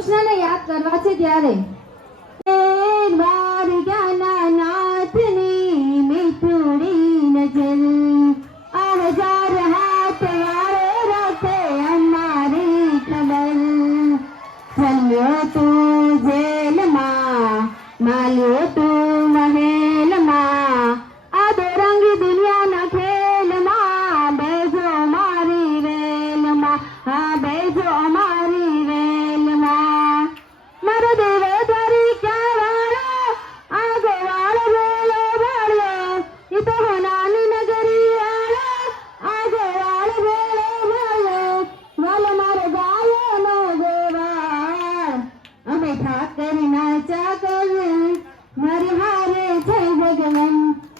કૃષ્ણને યાદ કરવા છે ત્યારે નાથની મીઠુડી નજર આ હજાર હાથ વાળો રાખે અમારી ખબર ચલ્યો તું જેલમાં માલ્યો તું મહેલમાં આ દોરંગી દુનિયાના ખેલમાં બેજો મારી વેલમાં હા બેજો અમારી વેલમાં મારો દેવો તારી ક્યાં વાળો આ ગોવાળો વેલો વાળ્યો ઈ તો હોનાની નગરી વાળો આ ગોવાળો વેલો વાળ્યો વાલો મારો ગાયોનો ગોવાળ અમે ઠાકર નાચા કરીએ મારી હારે છે ભગવાન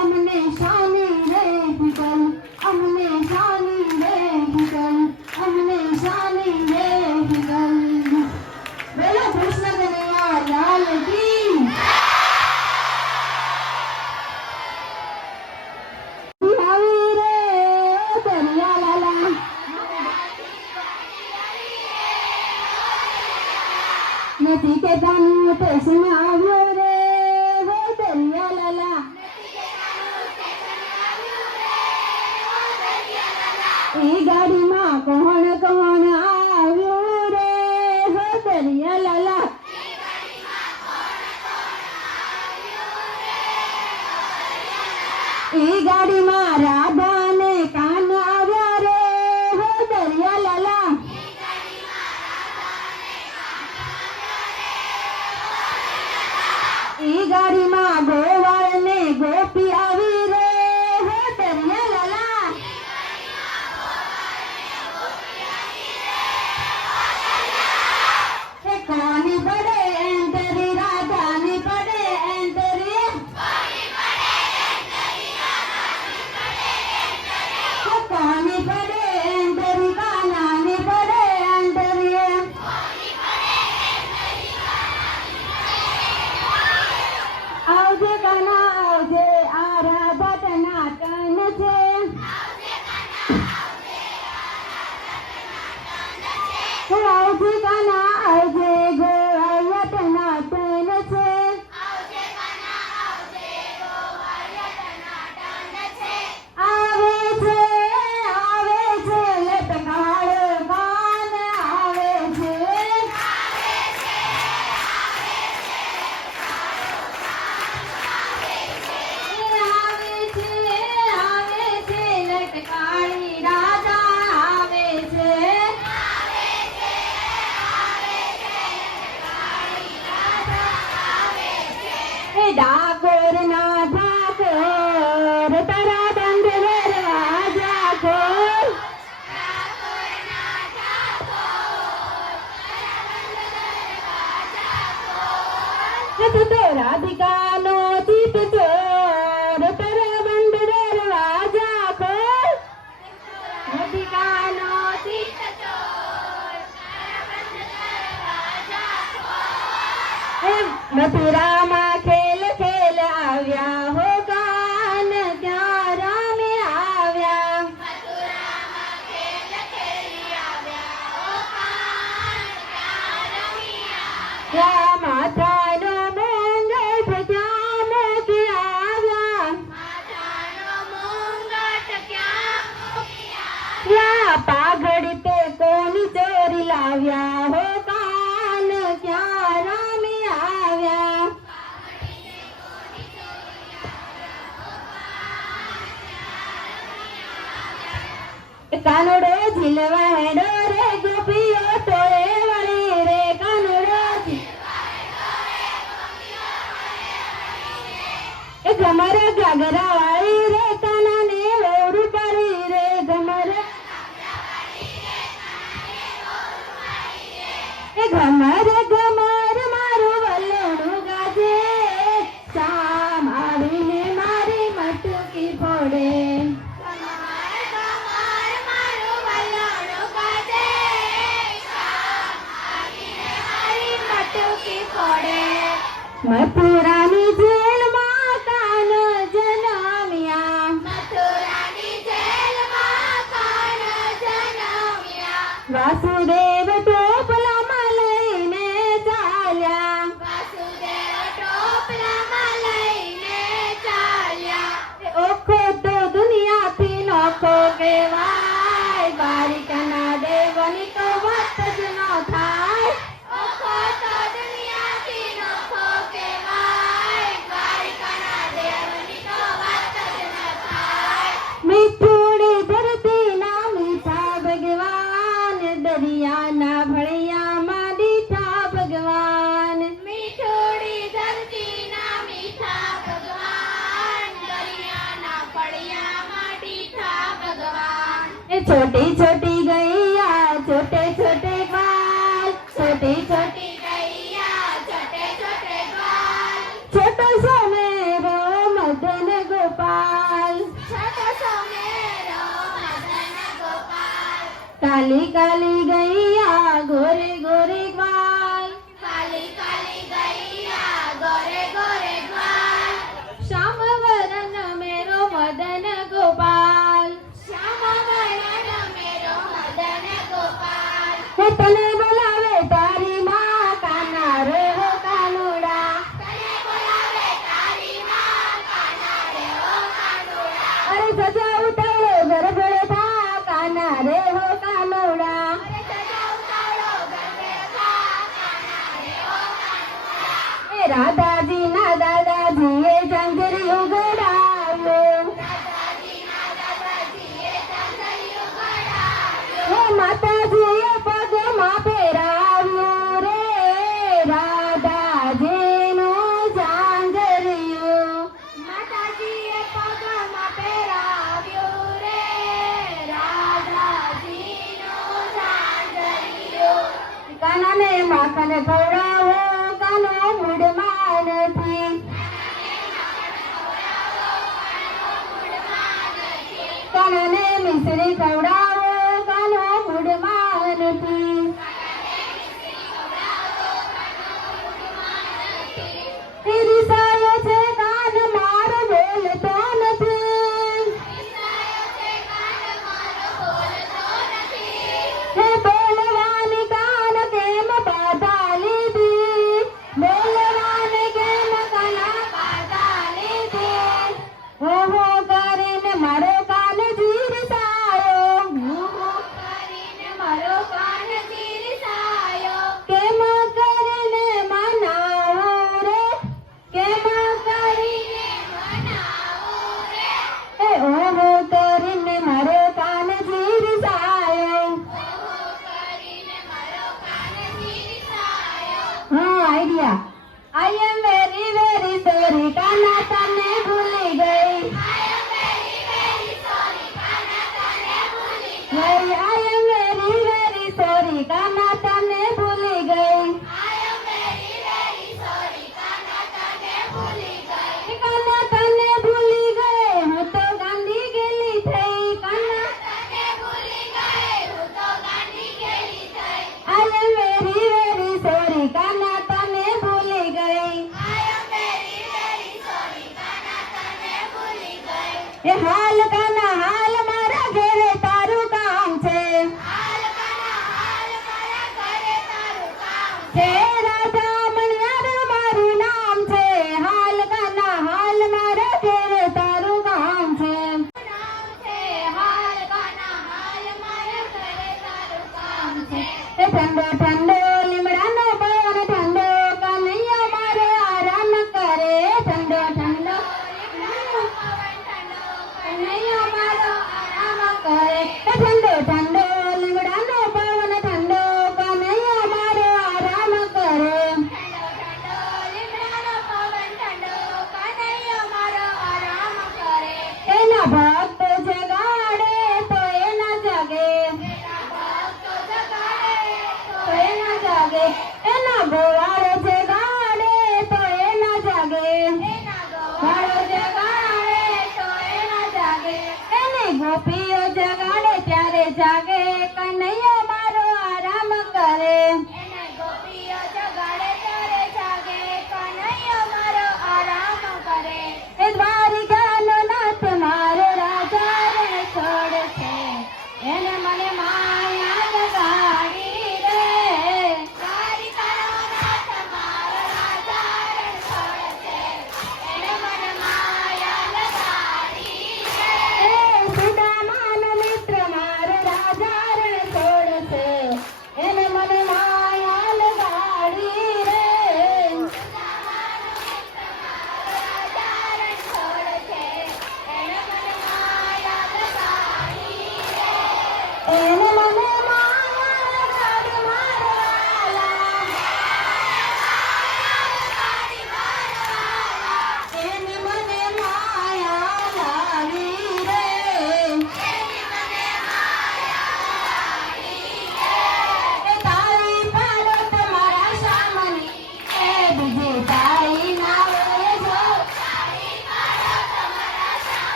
અમને શાની રે ફિકર અમને શાની રે ફિકર અમને શાની રે ફિકર બોલો કૃષ્ણ કનૈયા લાલ કી આવી રે દરિયા લાલા નથી કે તાનું સ્ટેશન આવ્યો રે હો દરિયા લાલા એ ગાડીમાં કોણ કોણ આવ્યું રે હો દરિયા લાલા એ ગાડીમાં રાધા ને કાન આવ્યા રે હો દરિયા લાલા એ ગાડીમાં ગોવાળ ને ગોપી આવી રે હો દરિયા લાલા એ કોની પડે એંતરી રાધાની પડે એંતરી કોની પડે એંતરી કાનાની પડે એંતરી આવજે કાના આવજે આ રાધા તના તન છે આવજે કાના આવજે ગોવાળિયા તના તન છે આવે છે લટકાળ કાન આવે છે આવે છે લટકાળી રાધા આવે છે એ ડાકોર ના ઠાકોર તારા બંધ દરવાજા ખોલ તું તો રાધિકાનો ચિત ચોર તારા બંધ દરવાજા ખોલ રાધિકાનો ચિત મથુરામાં ખેલ ખેલ આવ્યા હો કાન ક્યાં રામે આવ્યા ક્યાં માથાનો મુંગટ ક્યાં મૂકી આવ્યા ક્યાં પાઘડી તે કોની ચોરી લાવ્યા હો કાન ક્યાં રામે આવ્યા કાનુડો ઝીલવા હેડો રે ગોપીઓ ટોળે વળી રે કાનુડો એ ગમર ઘાઘરા વાળી રે કાનાને ઓરું પાડી રે ગમર એ ગમર ગમર મારું વલોડું ગાજે શામ આવીને મારી મટકી ફોડે મથુરાની જેલમાં કાન જન્મ્યા વાસુદેવ ટોપલામાં લઈને छोटी छोटी गैया छोटे छोटे ग्वाल छोटी छोटी गैया छोटे छोटे ग्वाल छोटो सो मेरो मदन गोपाल छोटो सो मेरो मदन गोपाल काली काली गैया गोरे गोरे ग्वाल काली काली गैया गोरे गोरे ग्वाल श्याम वरण मेरो मदन गोपाल श्याम वरण मेरो मदन गोपाल हे तने बोलावे तारी माँ काना रे हो कानुड़ा तने बोलावे तारी माँ काना रे ओ कानुड़ा अरे सजा उतारो गरबड़े था काना रे हो कानुड़ा अरे सजा उतारो गरबे था काना रे ओ कानुड़ा ए राधाजी ना दादाजी ये जंगरी उगड़ाव्यो दादाजी ना दादाजी ये जंगलियो गड़ाव्यो हे माताजी ये पग माँ फेराव्यो रे राधाजी नो जांगरियो માતાજીએ પગમાં પહેરાવ્યો રે રાધાજીનો ઝાંઝરિયો કાના ને માખણ ખવડાવો કાનો મૂડમાં નથી કાના ને મિશ્રી ખવડાવો કાનો મૂડમાં નથી ઈર્ષાયો છે કાન મારો બોલતો નથી વિસાયો છે કાન મારો બોલતો નથી હે બોલવાની કાન કેમ બાધા લીધી બોલવાની કેમ કાના બાધા લીધી હો હો કરીને મારો કાન જીરસાયો કરીને મારો કાન ચીરસાયો કેમ કરીને મનાવો રે કેમ કરીને મનાવો રે એ ઓહો કરીને મારો કાન જીરસાયો ઓહો કરીને મારો કાન ચીરસાયો हाँ idea I am very sorry काना तने भूली गई I am very sorry કાના તને ભૂલી नहीं आई एम वेरी सॉरी काना तने भूली गई I am very sorry કાના તને ભૂલી ગઈ काना तने भूली गए હું તો ગાંધી ગેલી થઈ કાના તને ભૂલી ગઈ હું તો ગાંડી ગેલી થઈ आई एम वेरी सॉरी काना तने भूली गई I am very sorry Kana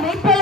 Vitthal